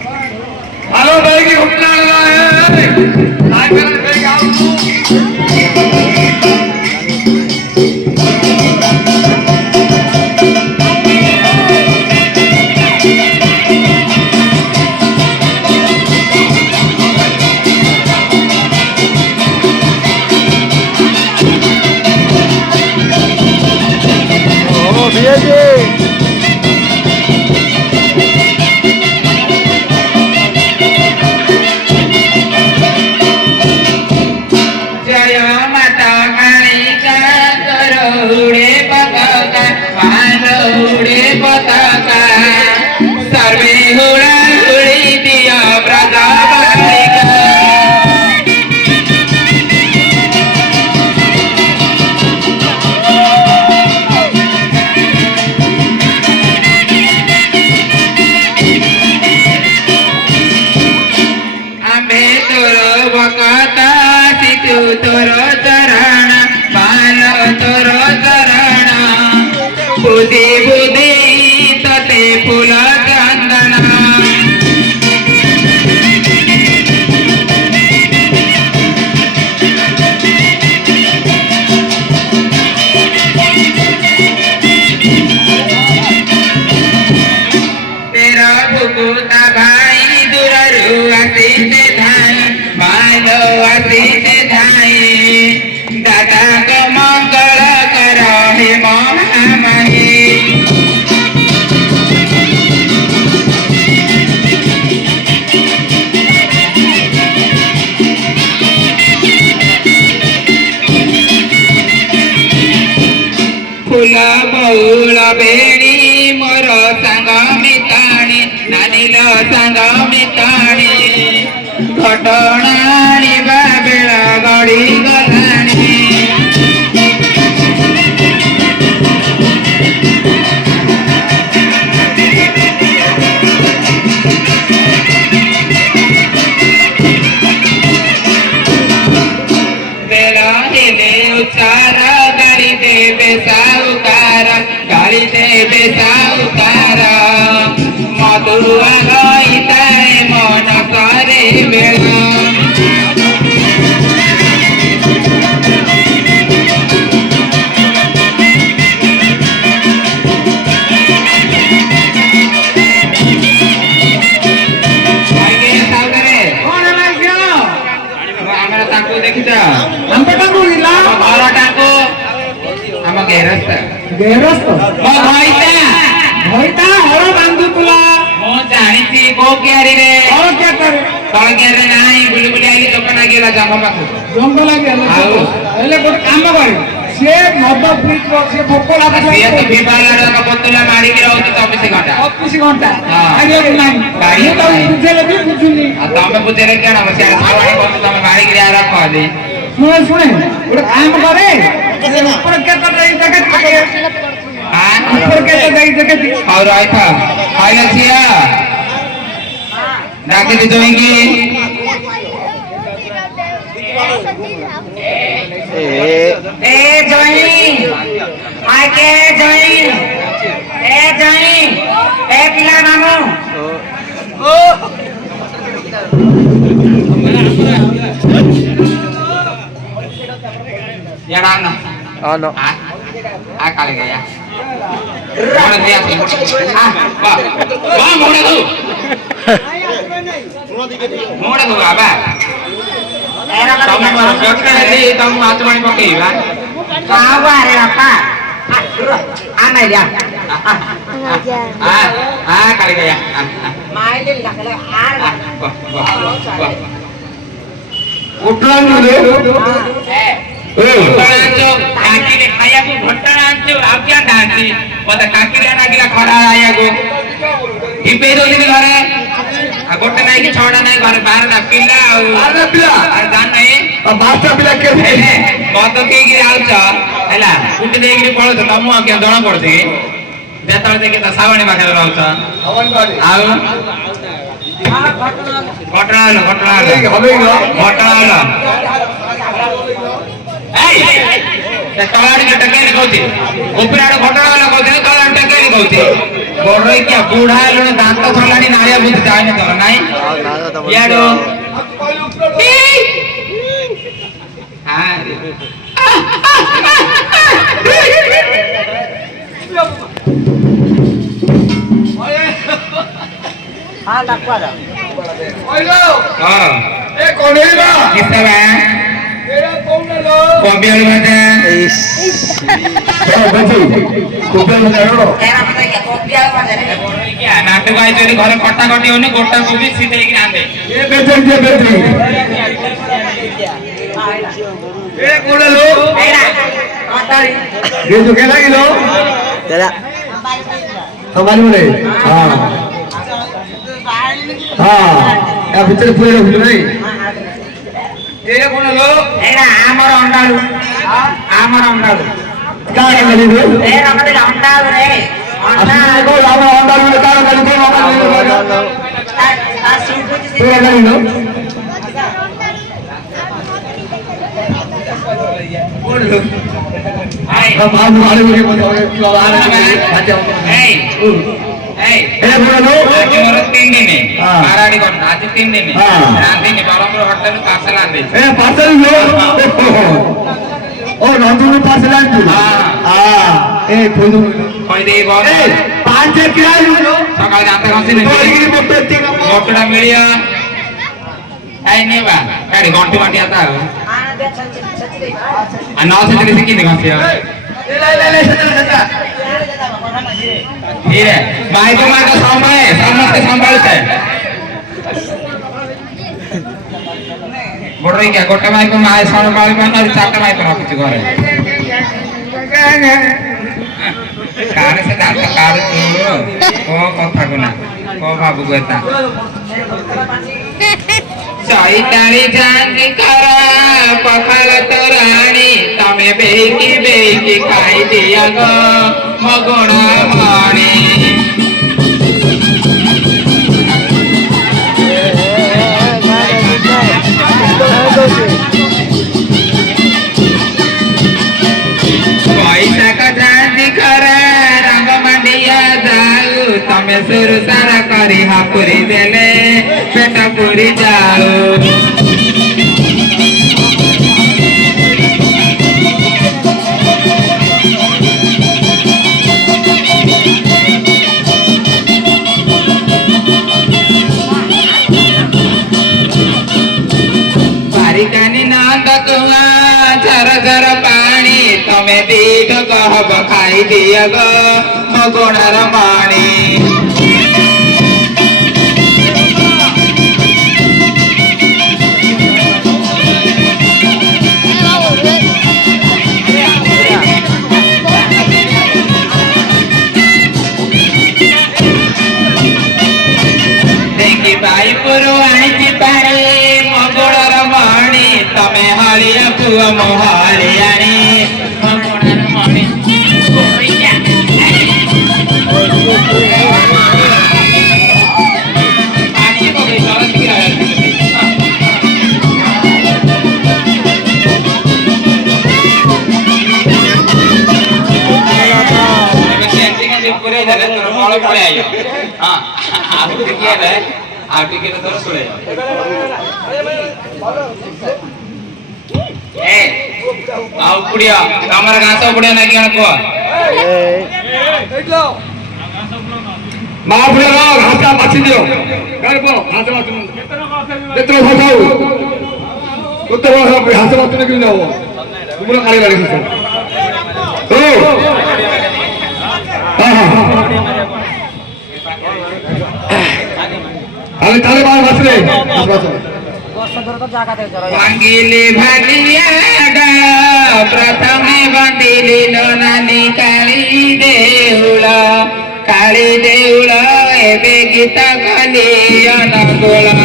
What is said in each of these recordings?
Hello भाई की घटना लगा है लाइव में भाई आओ ओ भैया जी तोरो चरण बालो तोरो चरण बुद्धि बुद्धि तते फूल चंदना तेरा भुकुता भाई दुररु आसीते धाई बालो आसीते दादा को मंगल कर हे महामही फूल बउल बेणी मोर संग मिताणी नानील संग मिताणी घटणाणी बेल गड़ी गलाणी बेला हेले उच्चार गाड़ी देवे साउकार गाड़ी देवे साउकार मधुआ गईताए मन करे बेला जंगल काम करे से मद से भोक पतुला मारी चौबीस घंटा 24 घंटा बुझेले भी बुझुनी तमें बुझे क्या तुम मारी रख शुणे शुणे गोटे काम करे ऊपर के जगह और खाइल छिया डाके दी जोइंगी ए जोई आके जोई ए जोई ए पिला मामू ओ यार आना no. Kali gaya. Mana dia sih? Wah, mau dah tu. Mau dah tu apa? Kamu baru kerja ni, kamu macam mana pakai lah? Kau ada apa? Ana dia. Kali gaya. Main lah kalau उठला मुझे काकी ने खाया को घट्टा नाचो आप क्या डांसी पता काकी ने नागिला खड़ा आया को हिपे दो दिन घरे आ गोटे नहीं कि छोड़ा नहीं घरे बाहर ना पिला अरे पिला और जान नहीं अब बादशाह पिला के मत के कि आउछ हैला उठ दे कि पळो त तमु आ के जणा पड़सी जेतळ दे के त सावणी पाखरे रहउछ हवन बारी आउ घटना हलो ए तळाडी के टके कहउती ऊपर आड़ घटना हलो कहउती तळाडी टके कहउती बड़ई क्या बूढ़ा लोग दांत छलानी नारिया बुझ जाने तोर नहीं यारो हां हां लगवा जा ओइलो हां ए कौन है बा किसका बा तेरा कौन है लो कॉपी वाला बता बच्चू कोपे में करो तेरा पता क्या कॉपी वाला बजा रे बड़ई क्या नाटक आई तो घरे कटा कटी होने गोटा को भी सीधे की आंदे ये बेटे ए कौन है लो एरा अतारी ये जो केला किलो तेरा संभाल में हां हां या भीतर पूरे रख नहीं ये कौन है लो एरा आमर अंडालू आमर अंडालू का कर ली रे एरा मते अंडालू रे असली को लाभ होंडा में का कर ली को पूरा कर लो बोल लो हाय हम आलू के बताओ कि आ रहा है ए ए बोलो आज मोर 3 दिन हां माराडी कोन आज 3 दिन हां रांधी ने बारंपुर होटल पार्सल आंदे ए पार्सल लो ओ नंदू पार्सल आंदू हां ए खोदू कोई दे बोल ए 5 किलो लो सकाळ जाते खसी ने मोटड़ा मिलिया आई ने बा गाड़ी घंटी माटी आता हो आना दे सच्ची रे आ नौ से तेरे से की दिखासी है ले सटा धीरे भाई को मार का समय समस्त संभालते बोल रही क्या गोटे भाई को मार संभाल में और चारटा भाई को रखी घरे कार से दांत कार तू ओ कथा को ना ओ बाबू गोता चैताली जानी करा पखाल तो रानी तमे बेकी खाई दिया गो मगुणा मणि पैसा का जानी करा रंग मंडिया जाऊ तमे सुर सारा करी हापुरी देले पेट पूरी जाऊ पारिकानी नंद कुआ झर झर पानी तमे दीद कहब खाई दिया गो मगुणार माणी देखी भाई पुरु आईची पाणी मगुणार माणी तमे हरिया पुआ मोहरियाणी मगुणार माणी आखी को गई सरस की आया पूरे झाले तर मळ पळे आयो हां आउ टिके ले आउ टिके तर सुळे ए आउ पुडिया हमर गाछ पुडिया ना किन को देखलो मां पुडिया लो घासा बाछि दियो कर पो घासा बाछि केतरो फसाउ केतरो घासा बाछि ने कि जाओ तुमरा काली गाड़ी से ओ अरे ताले बाहर बस रे वांगिले भालिया गा प्रथमे बंदिली नानी काली देउळ एबे गीता काली अनगोला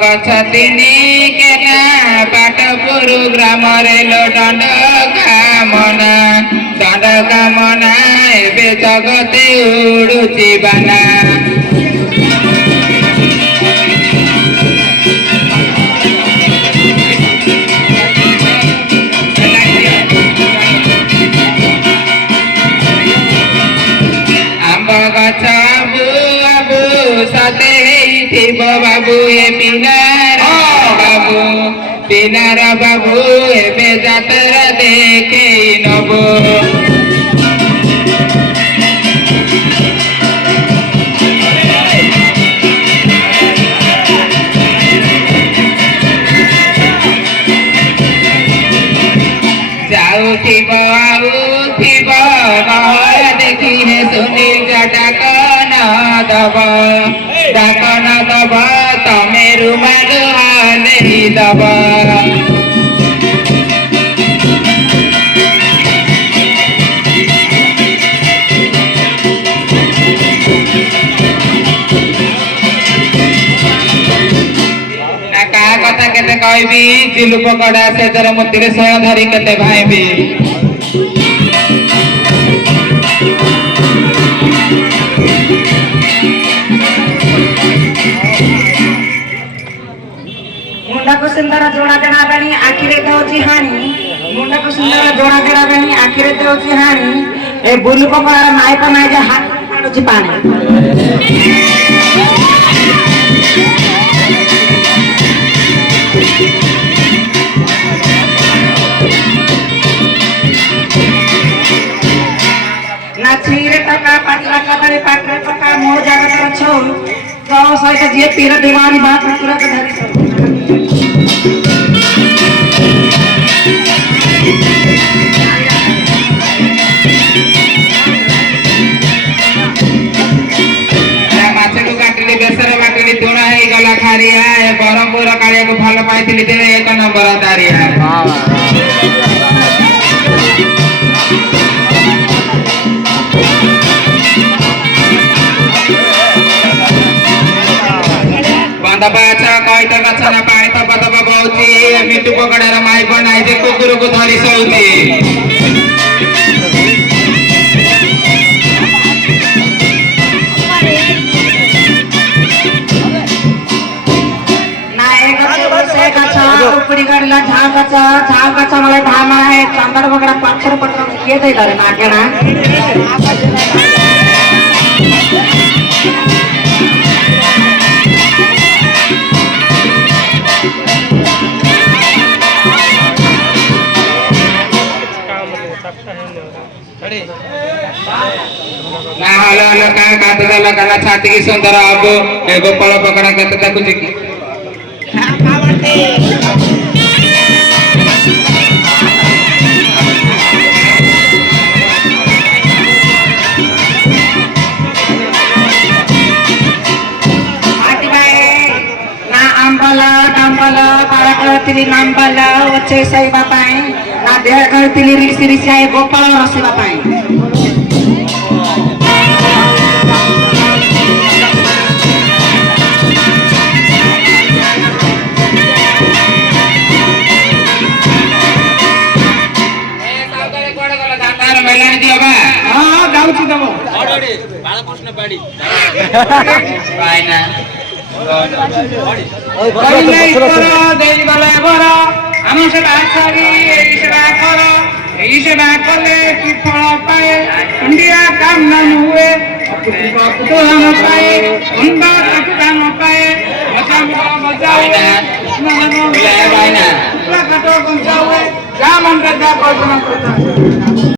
गछ तिनी केना पाटपुरु ग्राम रे लो दंड कामना एबे जगते उड़ुची बाना টিনার বাবু এবে যাত্রা দেখেই নব যাଉথিব আউথিব গহর দেখিনে সুনীল ডাক ন দব তমে রুমাল হালেই দব କାହା କଥା କେତେ କହିବି ଚିଲୁ ପକଡା ସେ ତୋର ମୂର୍ତ୍ତିରେ ସ୍ୱୟଂ ଧରି କେତେ ଭାଇବି ମୁଣ୍ଡକୁ ସୁନ୍ଦର ଜୋଣା ଦେଣା ବେଣି ଆଖିରେ ଦେଉଛି ହାଣି ମୁଣ୍ଡକୁ ସୁନ୍ଦର ଜୋଣା ଦେଣା ବେଣି ଆଖିରେ ଦେଉଛି ହାଣି ଏ ବୁଲୁ ପକଡ଼ାର ମାଇପ ନାଇଁ ଯେ ହାତ ମାଡୁଛି ପାଣି ନା ଛିରେ ଟକା ପାଟଲା କଦଳୀ ପାଟରେ ଟକା ମୋ ଜାଗାରେ ଅଛ ତୋ ସହିତ ଯିଏ ପୀର ଦିୱାନି ବା ଠାକୁରକୁ ଧରି ମାଛକୁ କାଟିଲି ବେସର ବାଟିଲି ତୁଣ ହେଇଗଲା ଖାରିଆ ଏ ବରହମପୁର କାଳିଆକୁ ଭଲ ପାଇଥିଲି ଦିନେ 1 ନମ୍ବର ଦାରିଆ ବନ୍ଦ ପାଛ କଇତ ଗଛ ନା ପାଣି ତପ ତପ ବହୁଛି ମିଟୁ ପକଡାର ମାଇପ ନାଇଁ ଯେ କୁକୁରକୁ ଧରି ଶୋଉଛି ସେ ଗଛ ଉପଡ଼ି ଗଡ଼ିଲା ଝାଉ ଗଛ ମଳେ ଧାମ ହେ ଚନ୍ଦନ ପକଡ଼ା ପଛର ପତ୍ର କିଏ ଦେଇଦେଲେ ମାଗଣା ନା ହଲ ହଲ କାଁ କାତ ଦେଲ କାଲା ଛାତି କି ସୁନ୍ଦର ହବ ଏ ଗୋପାଳ ପକଡା କେତେ ଦେଖୁଛି କି କରିଥିଲି ନାମ୍ବାଲା ଅଛେ ସହିବା ପାଇଁ ନା ଦେହ କରିଥିଲି ରିସି ରିସିଆ ଗୋପାଳ ରସିବା ପାଇଁ ଯାଉଛି ତମ ବାଳକୃଷ୍ଣ ପାଢୀ ଦେଇଗଲେ ବର ଆମ ସେବା ଛାଡ଼ି ଏଇ ସେବା କର ଏଇ ସେବା କଲେ କି ଫଳ ପାଏ ଖଣ୍ଡିଆ କାମ ହୁଏ କୁତୁହଳ ପାଏ ଅଣ୍ଡା ତାକୁ କାମ ପାଏ ମଜା ହୁଏ ଯା ମନରେ ଯା କଳ୍ପନା କରୁଥାଏ।